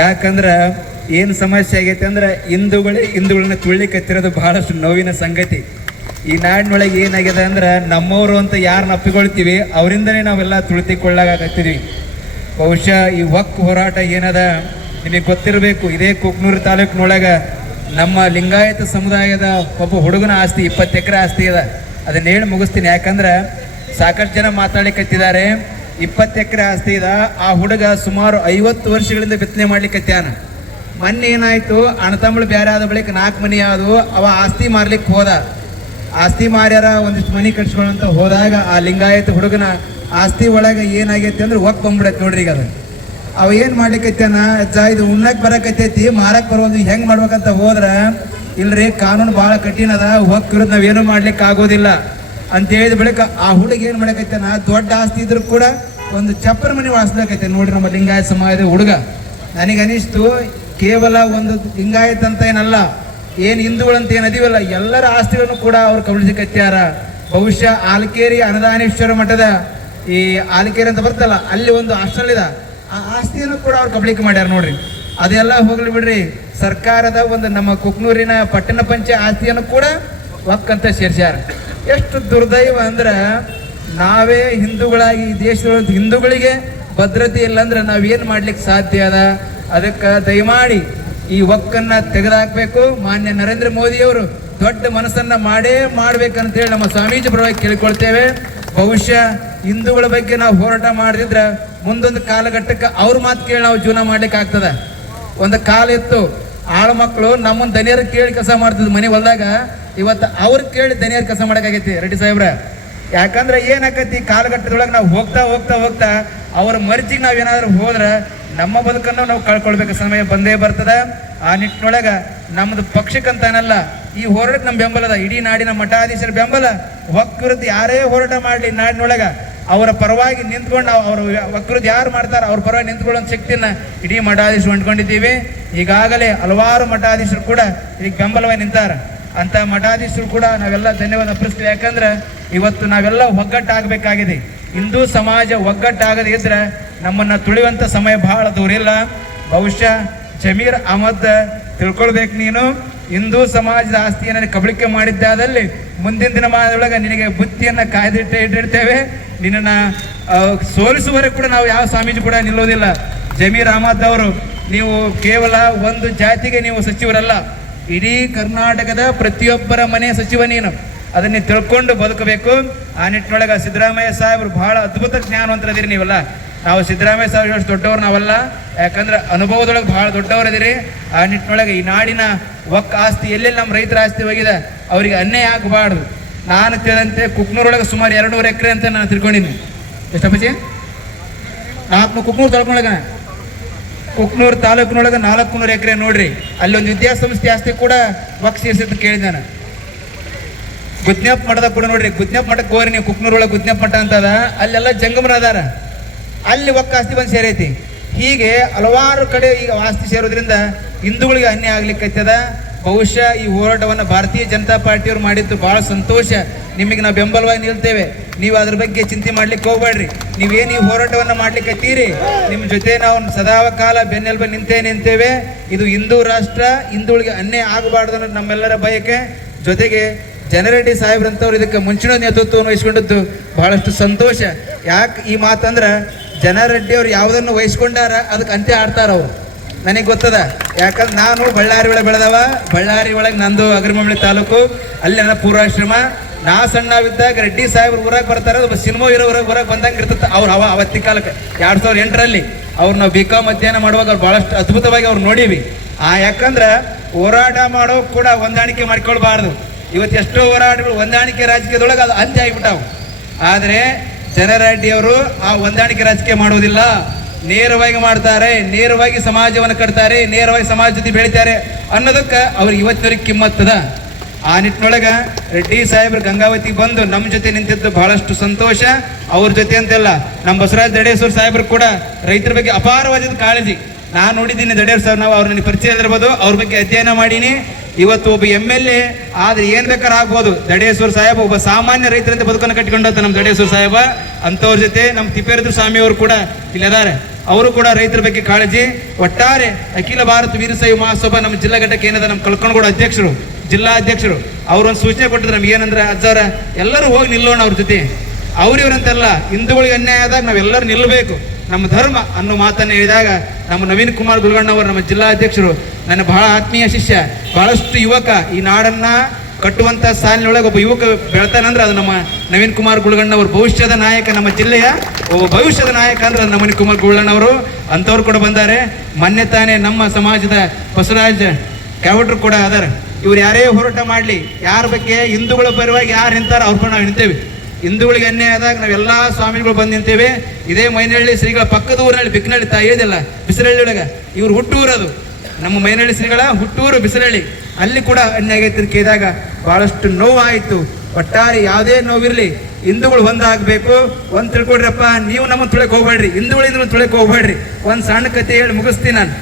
ಯಾಕಂದ್ರೆ ಏನು ಸಮಸ್ಯೆ ಆಗೈತೆ ಅಂದ್ರೆ ಹಿಂದೂಗಳನ್ನ ತುಳಿಕತ್ತಿರೋದು ಬಹಳಷ್ಟು ನೋವಿನ ಸಂಗತಿ. ಈ ನಾಡಿನೊಳಗೆ ಏನಾಗಿದೆ ಅಂದ್ರೆ ನಮ್ಮವರು ಅಂತ ಯಾರನ್ನ ಅಪ್ಪಿಕೊಳ್ತೀವಿ ಅವರಿಂದನೇ ನಾವೆಲ್ಲ ತುಳಿತಿಕೊಳ್ಳಾಗತ್ತಿದ್ವಿ. ಬಹುಶಃ ಈ ವಕ್ ಹೋರಾಟ ಏನದ ನಿಮಗೆ ಗೊತ್ತಿರಬೇಕು. ಇದೇ ಕುಕ್ನೂರು ತಾಲೂಕಿನೊಳಗೆ ನಮ್ಮ ಲಿಂಗಾಯತ ಸಮುದಾಯದ ಒಬ್ಬ ಹುಡುಗನ ಆಸ್ತಿ 20 ಎಕರೆ ಆಸ್ತಿ ಅದ. ಅದನ್ನ ಹೇಳಿ ಮುಗಿಸ್ತೀನಿ. ಯಾಕಂದ್ರೆ ಸಾಕಷ್ಟು ಜನ ಮಾತಾಡ್ಲಿಕ್ಕತ್ತಿದ್ದಾರೆ. 20 ಎಕರೆ ಆಸ್ತಿ ಇದ. ಆ ಹುಡುಗ ಸುಮಾರು 50 ವರ್ಷಗಳಿಂದ ಬಿತ್ತನೆ ಮಾಡ್ಲಿಕ್ಕತ್ಯಾನ. ಮೊನ್ನೆ ಏನಾಯ್ತು, ಅಣ್ಣತಮ್ಮಳು ಬೇರೆ ಆದ ಬಳಿಕ 4 ಮನೆ ಆದವು. ಅವ ಆಸ್ತಿ ಮಾರ್ಲಿಕ್ಕೆ ಹೋದ. ಆಸ್ತಿ ಮಾರ್ಯಾರ ಒಂದಿಷ್ಟು ಮನೆ ಕಟ್ಸ್ಕೊಳ್ಳಂತ ಹೋದಾಗ ಆ ಲಿಂಗಾಯತ ಹುಡುಗನ ಆಸ್ತಿ ಒಳಗೆ ಏನಾಗೈತಿ ಅಂದ್ರೆ ಒಕ್ ಬಂದ್ಬಿಡೈತಿ ನೋಡ್ರಿ. ಈಗ ಅದು ಅವ ಏನ್ ಮಾಡ್ಲಿಕ್ಕೈತಾನ, ಅಜ್ಜ ಇದು ಉಣ್ಣಕ್ ಬರಕತ್ತೈತಿ, ಮಾರಕ್ ಬರೋದು ಹೆಂಗ್ ಮಾಡ್ಬೇಕಂತ ಹೋದ್ರ, ಇಲ್ರಿ ಕಾನೂನು ಬಹಳ ಕಠಿಣ ಅದ, ಹೊಕ್ ಇರೋದು ನಾವೇನು ಮಾಡ್ಲಿಕ್ಕೆ ಆಗೋದಿಲ್ಲ ಅಂತ ಹೇಳಿದ ಬಳಿಕ ಆ ಹುಡುಗ ಏನ್ ಮಾಡಕೈತಾನ, ದೊಡ್ಡ ಆಸ್ತಿ ಇದ್ರು ಕೂಡ ಒಂದು ಚಪ್ಪರ ಮನೆ ವಾಸಿಸ್ಬೇಕೈತೆ ನೋಡ್ರಿ ನಮ್ಮ ಲಿಂಗಾಯತ ಸಮಾಜದ ಹುಡುಗ. ನನಗನಿಸ್ತು ಕೇವಲ ಒಂದು ಲಿಂಗಾಯತ ಅಂತ ಏನಲ್ಲ, ಏನು ಹಿಂದೂಗಳಂತ ಏನು ಅದೀವಲ್ಲ, ಎಲ್ಲರ ಆಸ್ತಿಗಳನ್ನು ಕೂಡ ಅವ್ರು ಕಬಳಿಸಕತ್ಯಾರ. ಬಹುಶಃ ಆಲ್ಕೇರಿ ಅನ್ನದಾನೇಶ್ವರ ಮಠದ ಈ ಆಲ್ಕೇರಿ ಅಂತ ಬರ್ತಲ್ಲ, ಅಲ್ಲಿ ಒಂದು ಹಾಸ್ಟೆಲ್ ಇದೆ, ಆ ಆಸ್ತಿಯನ್ನು ಕೂಡ ಅವ್ರು ಕಬಳಿಕೆ ಮಾಡ್ಯಾರ ನೋಡ್ರಿ. ಅದೆಲ್ಲ ಹೋಗ್ಲಿ ಬಿಡ್ರಿ, ಸರ್ಕಾರದ ಒಂದು ನಮ್ಮ ಕುಕ್ನೂರಿನ ಪಟ್ಟಣ ಪಂಚ ಆಸ್ತಿಯನ್ನು ಕೂಡ ಒಕ್ಕಂತ ಸೇರ್ಸ್ಯಾರ. ಎಷ್ಟು ದುರ್ದೈವ ಅಂದ್ರೆ, ನಾವೇ ಹಿಂದೂಗಳಾಗಿ ಈ ದೇಶದ ಹಿಂದೂಗಳಿಗೆ ಭದ್ರತೆ ಇಲ್ಲ ಅಂದ್ರೆ ನಾವೇನು ಮಾಡ್ಲಿಕ್ಕೆ ಸಾಧ್ಯ ಅದ? ಅದಕ್ಕೆ ದಯಮಾಡಿ ಈ ಒಕ್ಕನ್ನ ತೆಗೆದುಹಾಕಬೇಕು. ಮಾನ್ಯ ನರೇಂದ್ರ ಮೋದಿಯವರು ದೊಡ್ಡ ಮನಸ್ಸನ್ನ ಮಾಡ್ಬೇಕಂತೇಳಿ ನಮ್ಮ ಸ್ವಾಮೀಜಿ ಪರವಾಗಿ ಕೇಳಿಕೊಳ್ತೇವೆ. ಬಹುಶಃ ಹಿಂದೂಗಳ ಬಗ್ಗೆ ನಾವು ಹೋರಾಟ ಮಾಡಿದ್ರೆ ಮುಂದೊಂದು ಕಾಲಘಟ್ಟಕ್ಕೆ ಅವ್ರ ಮಾತು ಕೇಳಿ ನಾವು ಜೀವನ ಮಾಡ್ಲಿಕ್ಕೆ ಆಗ್ತದ. ಒಂದು ಕಾಲ ಇತ್ತು, ಆಳು ಮಕ್ಕಳು ನಮ್ಮನ್ನ ದನಿಯರ್ ಕೇಳಿ ಕೆಲಸ ಮಾಡ್ತಿದ್ವಿ ಮನೆ ಹೊಲ್ದಾಗ. ಇವತ್ತು ಅವ್ರು ಕೇಳಿ ದನಿಯರ್ ಕೆಲಸ ಮಾಡಕ್ಕಾಗೈತಿ ರೆಡ್ಡಿ ಸಾಹೇಬ್ರ. ಯಾಕಂದ್ರೆ ಏನಾಕೈತಿ, ಕಾಲಘಟ್ಟದೊಳಗೆ ನಾವು ಹೋಗ್ತಾ ಹೋಗ್ತಾ ಹೋಗ್ತಾ ಅವ್ರ ಮರ್ಜಿಗೆ ನಾವೇನಾದ್ರೂ ಹೋದ್ರೆ ನಮ್ಮ ಬದುಕನ್ನು ನಾವು ಕಳ್ಕೊಳ್ಬೇಕು ಸಮಯ ಬಂದೇ ಬರ್ತದ. ಆ ನಿಟ್ಟಿನೊಳಗ ನಮ್ದು ಪಕ್ಷಕ್ಕಂತಾನಲ್ಲ, ಈ ಹೋರಾಟಕ್ಕೆ ನಮ್ಮ ಬೆಂಬಲದ, ಇಡೀ ನಾಡಿನ ಮಠಾಧೀಶರ ಬೆಂಬಲ. ವಕ್ರದ್ದು ಯಾರೇ ಹೋರಾಟ ಮಾಡಲಿ ನಾಡಿನೊಳಗ ಅವರ ಪರವಾಗಿ ನಿಂತ್ಕೊಂಡು, ಅವ್ರ ವಕ್ರದ್ದು ಯಾರು ಮಾಡ್ತಾರ ಅವ್ರ ಪರವಾಗಿ ನಿಂತ್ಕೊಳ್ಳೋ ಶಕ್ತಿಯನ್ನ ಇಡೀ ಮಠಾಧೀಶರು ಹೊಂದ್ಕೊಂಡಿದ್ದೀವಿ. ಈಗಾಗಲೇ ಹಲವಾರು ಮಠಾಧೀಶರು ಕೂಡ ಈಗ ಬೆಂಬಲವಾಗಿ ನಿಂತಾರ. ಅಂತ ಮಠಾಧೀಶರು ಕೂಡ ನಾವೆಲ್ಲ ಧನ್ಯವಾದ ಅರ್ಪಿಸ್ತೀವಿ. ಯಾಕಂದ್ರೆ ಇವತ್ತು ನಾವೆಲ್ಲ ಒಗ್ಗಟ್ಟಾಗಬೇಕಾಗಿದೆ. ಹಿಂದೂ ಸಮಾಜ ಒಗ್ಗಟ್ಟಾಗದೇ ಇದ್ರೆ ನಮ್ಮನ್ನ ತುಳಿಯುವಂಥ ಸಮಯ ಬಹಳ ದೂರ ಇಲ್ಲ. ಬಹುಶಃ ಜಮೀರ್ ಅಹಮದ್ ತಿಳ್ಕೊಳ್ಬೇಕು, ನೀನು ಹಿಂದೂ ಸಮಾಜದ ಆಸ್ತಿಯನ್ನು ಕಬಳಿಕೆ ಮಾಡಿದ್ದಾದಲ್ಲಿ ಮುಂದಿನ ದಿನಮಾನದೊಳಗೆ ನಿನಗೆ ಬುತ್ತಿಯನ್ನು ಇಟ್ಟಿರ್ತೇವೆ. ನಿನ್ನನ್ನು ಸೋಲಿಸುವವರೆಗೆ ಕೂಡ ನಾವು ಯಾವ ಸ್ವಾಮೀಜಿ ಕೂಡ ನಿಲ್ಲೋದಿಲ್ಲ. ಜಮೀರ್ ಅಹಮದ್ ಅವರು, ನೀವು ಕೇವಲ ಒಂದು ಜಾತಿಗೆ ನೀವು ಸಚಿವರಲ್ಲ, ಇಡೀ ಕರ್ನಾಟಕದ ಪ್ರತಿಯೊಬ್ಬರ ಮನೆ ಸಚಿವ ನೀನು. ಅದನ್ನ ತಿಳ್ಕೊಂಡು ಬದುಕಬೇಕು. ಆ ನಿಟ್ಟಿನೊಳಗೆ ಸಿದ್ದರಾಮಯ್ಯ ಸಾಹೇಬರು ಬಹಳ ಅದ್ಭುತ ಜ್ಞಾನವಂತರದಿರಿ ನೀವೆಲ್ಲ. ನಾವು ಸಿದ್ದರಾಮಯ್ಯ ಸಾಹೇಬ್ ಅಷ್ಟು ದೊಡ್ಡವ್ರು ನಾವಲ್ಲ, ಯಾಕಂದ್ರೆ ಅನುಭವದೊಳಗೆ ಬಹಳ ದೊಡ್ಡವರದಿರಿ. ಆ ನಿಟ್ಟಿನೊಳಗೆ ಈ ನಾಡಿನ ಒಕ್ಕ ಆಸ್ತಿ ಎಲ್ಲೆಲ್ಲಿ ನಮ್ಮ ರೈತರ ಆಸ್ತಿ ಹೋಗಿದೆ ಅವರಿಗೆ ಅನ್ಯಾಯ ಆಗಬಾರ್ದು. ನಾನು ತಿಳಿದಂತೆ ಕುಕ್ನೂರೊಳಗೆ ಸುಮಾರು 200 ಎಕರೆ ಅಂತ ನಾನು ತಿಳ್ಕೊಂಡಿನಿ. ಎಷ್ಟಪ್ಪಚ್ಚಿ? 400 ಕುಕ್ನೂರು ತಾಲೂಕಿನೊಳಗ, ಕುಕ್ನೂರು ತಾಲೂಕಿನೊಳಗೆ 400 ಎಕರೆ ನೋಡ್ರಿ. ಅಲ್ಲಿ ಒಂದು ವಿದ್ಯಾಸಂಸ್ಥೆ ಆಸ್ತಿ ಕೂಡ ಒಕ್ಕ ಸೇರಿಸಿದ್ದು ಕೇಳಿದೆ ನಾನು. ಗುದ್ನ್ಯಪ್ಪ ಮಠದಾಗ ಕೂಡ ನೋಡ್ರಿ, ಗುದ್ನ್ಯಪ್ಪ ಮಠಕ್ಕೆ ಹೋಗ್ರಿ ನೀವು, ಕುಕ್ನೂರೊಳಗೆ ಗುದ್ನ್ಯಪ್ಪ ಮಠ ಅಂತದ, ಅಲ್ಲೆಲ್ಲ ಜಂಗಮರ ಅದಾರ, ಅಲ್ಲಿ ಒಕ್ಕ ಆಸ್ತಿ ಬಂದು ಸೇರೈತಿ. ಹೀಗೆ ಹಲವಾರು ಕಡೆ ಈಗ ಆಸ್ತಿ ಸೇರೋದ್ರಿಂದ ಹಿಂದೂಗಳಿಗೆ ಅನ್ಯಾಯ ಆಗ್ಲಿಕ್ಕೈತದ. ಬಹುಶಃ ಈ ಹೋರಾಟವನ್ನು ಭಾರತೀಯ ಜನತಾ ಪಾರ್ಟಿಯವರು ಮಾಡಿದ್ದು ಬಹಳ ಸಂತೋಷ. ನಿಮಗೆ ನಾವು ಬೆಂಬಲವಾಗಿ ನಿಲ್ತೇವೆ. ನೀವು ಅದ್ರ ಬಗ್ಗೆ ಚಿಂತೆ ಮಾಡ್ಲಿಕ್ಕೆ ಹೋಗ್ಬೇಡ್ರಿ. ನೀವೇನು ಈ ಹೋರಾಟವನ್ನು ಮಾಡ್ಲಿಕ್ಕತ್ತೀರಿ, ನಿಮ್ಮ ಜೊತೆ ನಾವು ಸದಾಕಾಲ ಬೆನ್ನೆಲುಬು ನಿಂತೇವೆ. ಇದು ಹಿಂದೂ ರಾಷ್ಟ್ರ, ಹಿಂದೂಗಳಿಗೆ ಅನ್ಯಾಯ ಆಗಬಾರ್ದು ಅನ್ನೋದು ನಮ್ಮೆಲ್ಲರ ಬಯಕೆ. ಜೊತೆಗೆ ಜನರೆಡ್ಡಿ ಸಾಹೇಬ್ರಂತವ್ರು ಇದಕ್ಕೆ ಮುಂಚಿನ ನೇತೃತ್ವವನ್ನು ವಹಿಸ್ಕೊಂಡಿದ್ದು ಬಹಳಷ್ಟು ಸಂತೋಷ. ಯಾಕೆ ಈ ಮಾತಂದ್ರೆ, ಜನರೆಡ್ಡಿ ಅವ್ರು ಯಾವುದನ್ನು ವಹಿಸ್ಕೊಂಡಾರ ಅದಕ್ಕೆ ಅಂತ್ಯ ಆಡ್ತಾರ ಅವ್ರು. ನನಗೆ ಗೊತ್ತದ, ಯಾಕಂದ್ರೆ ನಾನು ಬಳ್ಳಾರಿ ಒಳಗೆ ಬೆಳೆದವ. ಬಳ್ಳಾರಿ ಒಳಗೆ ನಂದು ಅಗ್ರಮಂಬಳಿ ತಾಲೂಕು, ಅಲ್ಲಿ ನನ್ನ ಪೂರ್ವಾಶ್ರಮ. ನಾ ಸಣ್ಣವಿದ್ದಾಗ ರೆಡ್ಡಿ ಸಾಹೇಬ್ರು ಊರಾಗ ಬರ್ತಾರೆ, ಒಬ್ಬ ಸಿನಿಮಾ ಇರೋ ಊರಾಗ ಬಂದಂಗೆ ಇರ್ತದೆ ಅವ್ರು. ಅವತ್ತಿ ಕಾಲಕ್ಕೆ 2008ರಲ್ಲಿ ಅವ್ರು ನಾವು BCom ಅಧ್ಯಯನ ಮಾಡುವಾಗ ಅವ್ರು ಭಾಳಷ್ಟು ಅದ್ಭುತವಾಗಿ ಅವ್ರು ನೋಡೀವಿ. ಯಾಕಂದ್ರೆ ಹೋರಾಟ ಮಾಡೋ ಕೂಡ ಹೊಂದಾಣಿಕೆ ಮಾಡ್ಕೊಳ್ಬಾರ್ದು. ಇವತ್ತು ಎಷ್ಟೋ ಹೋರಾಟಗಳು ಹೊಂದಾಣಿಕೆ ರಾಜಕೀಯದೊಳಗೆ ಅದು ಅಂತ್ಯ ಆಗಿಬಿಟ್ಟಾವು. ಆದರೆ ಜನರೆಡ್ಡಿಯವರು ಆ ಹೊಂದಾಣಿಕೆ ರಾಜಕೀಯ ಮಾಡುವುದಿಲ್ಲ, ನೇರವಾಗಿ ಮಾಡ್ತಾರೆ, ನೇರವಾಗಿ ಸಮಾಜವನ್ನು ಕಟ್ತಾರೆ, ನೇರವಾಗಿ ಸಮಾಜ ಜೊತೆ ಬೆಳಿತಾರೆ ಅನ್ನೋದಕ್ಕೆ ಅವ್ರಿಗೆ ಇವತ್ತಿನವರೆಗೆ ಕಿಮ್ಮತ್ತದ. ಆ ನಿಟ್ಟಿನೊಳಗೆ ರೆಡ್ಡಿ ಸಾಹೇಬ್ರು ಗಂಗಾವತಿ ಬಂದು ನಮ್ಮ ಜೊತೆ ನಿಂತಿದ್ದು ಬಹಳಷ್ಟು ಸಂತೋಷ. ಅವ್ರ ಜೊತೆ ಅಂತೆಲ್ಲ ನಮ್ಮ ಬಸವರಾಜ ದಡೇಶ್ವರ ಸಾಹೇಬ್ರು ಕೂಡ ರೈತರ ಬಗ್ಗೆ ಅಪಾರವಾದ ಕಾಳಜಿ. ನಾನು ನೋಡಿದ್ದೀನಿ ದಡೇಶ್ವರ ಸಾಹೇಬ್, ನಾವು ಅವ್ರ ನನಗೆ ಪರಿಚಯ ಇರ್ಬೋದು, ಅವ್ರ ಬಗ್ಗೆ ಅಧ್ಯಯನ ಮಾಡೀನಿ. ಇವತ್ತು ಒಬ್ಬ MLA ಆದ್ರೆ ಏನ್ ಬೇಕಾದ್ರೆ ಆಗ್ಬೋದು. ದಡೇಶ್ವರ ಸಾಹೇಬ ಒಬ್ಬ ಸಾಮಾನ್ಯ ರೈತರಂತೆ ಬದುಕನ್ನು ಕಟ್ಟಿಕೊಂಡಂತ ನಮ್ಮ ದಡೇಶ್ವರ ಸಾಹೇಬ. ಅಂತವ್ರ ಜೊತೆ ನಮ್ಮ ತಿಪ್ಪೇರುದ್ರ ಸ್ವಾಮಿ ಅವರು ಕೂಡ ಇಲ್ಲದಾರೆ. ಅವರು ಕೂಡ ರೈತರ ಬಗ್ಗೆ ಕಾಳಜಿ. ಒಟ್ಟಾರೆ ಅಖಿಲ ಭಾರತ ವೀರಶೈವ ಮಹಾಸಭಾ ನಮ್ಮ ಜಿಲ್ಲಾ ಘಟಕ ಏನದ ನಮ್ಮ ಕಳ್ಕೊಂಡ್ಗೂಡ ಅಧ್ಯಕ್ಷರು, ಜಿಲ್ಲಾ ಅಧ್ಯಕ್ಷರು ಅವ್ರೊಂದು ಸೂಚನೆ ಕೊಟ್ಟಿದ್ರು ನಮ್ಗೆ ಏನಂದ್ರೆ, ಅಜ್ಜಾರ ಎಲ್ಲರೂ ಹೋಗಿ ನಿಲ್ಲೋಣ ಅವ್ರ ಜೊತೆ. ಅವ್ರಿವ್ರಂತೆಲ್ಲ ಹಿಂದೂಗಳಿಗೆ ಅನ್ಯಾಯ ಆದಾಗ ನಾವೆಲ್ಲರೂ ನಿಲ್ಲಬೇಕು, ನಮ್ಮ ಧರ್ಮ ಅನ್ನೋ ಮಾತನ್ನು ಹೇಳಿದಾಗ ನಮ್ಮ ನವೀನ್ ಕುಮಾರ್ ಗುಲ್ಗಣ್ಣವರು ನಮ್ಮ ಜಿಲ್ಲಾ ಅಧ್ಯಕ್ಷರು, ನನ್ನ ಬಹಳ ಆತ್ಮೀಯ ಶಿಷ್ಯ, ಬಹಳಷ್ಟು ಯುವಕ, ಈ ನಾಡನ್ನ ಕಟ್ಟುವಂತ ಸಾಲಿನೊಳಗೆ ಒಬ್ಬ ಯುವಕ ಬೆಳ್ತಾನಂದ್ರೆ ಅದು ನಮ್ಮ ನವೀನ್ ಕುಮಾರ್ ಗುಲ್ಗಣ್ಣವರು. ಭವಿಷ್ಯದ ನಾಯಕ, ನಮ್ಮ ಜಿಲ್ಲೆಯ ಒಬ್ಬ ಭವಿಷ್ಯದ ನಾಯಕ ಅಂದ್ರೆ ನವೀನ್ ಕುಮಾರ್ ಗುಲ್ಗಣ್ಣವರು. ಅಂಥವ್ರು ಕೂಡ ಬಂದಾರೆ. ಮೊನ್ನೆ ತಾನೇ ನಮ್ಮ ಸಮಾಜದ ಬಸವರಾಜ್ ಕ್ಯಾವಟ್ರು ಕೂಡ ಅದಾರ. ಇವ್ರು ಯಾರೇ ಹೋರಾಟ ಮಾಡಲಿ, ಯಾರ ಬಗ್ಗೆ ಹಿಂದೂಗಳ ಪರವಾಗಿ ಯಾರು ನಿಂತಾರ ಅವ್ರ ಪರ ನಾವು ನಿಂತೇವೆ. ಹಿಂದೂಗಳಿಗೆ ಅನ್ಯಾಯ ಆದಾಗ ನಾವೆಲ್ಲ ಸ್ವಾಮಿಗಳು ಬಂದು ನಿಂತೇವೆ. ಇದೇ ಮೈನಹಳ್ಳಿ ಶ್ರೀಗಳ ಪಕ್ಕದ ಊರಿನಲ್ಲಿ ಬಿಕ್ಕನಹಳ್ಳಿ ತಾ ಹೇಳಿದಲ್ಲ, ಬಿಸಿರಳ್ಳಿ ಒಳಗೆ ಇವ್ರು ಹುಟ್ಟೂರು, ಅದು ನಮ್ಮ ಮೈನಹಳ್ಳಿ ಶ್ರೀಗಳ ಹುಟ್ಟೂರು ಬಿಸಿರಳ್ಳಿ. ಅಲ್ಲಿ ಕೂಡ ಅನ್ಯಾಯ ಆಗೈತಿ ಕೇಳಿದಾಗ ಬಹಳಷ್ಟು ನೋವಾಯಿತು. ಒಟ್ಟಾರೆ ಯಾವುದೇ ನೋವಿರಲಿ, ಹಿಂದೂಗಳು ಒಂದಾಗಬೇಕು. ಒಂದು ತಿಳ್ಕೊಡ್ರಪ್ಪ, ನೀವು ನಮ್ಮನ್ನು ತುಳಕ್ ಹೋಗ್ಬೇಡ್ರಿ, ಹಿಂದೂಗಳಿಂದ ತುಳಕ್ ಹೋಗ್ಬೇಡ್ರಿ. ಒಂದು ಸಣ್ಣ ಕತೆ ಹೇಳಿ ಮುಗಿಸ್ತೀನಿ ನಾನು.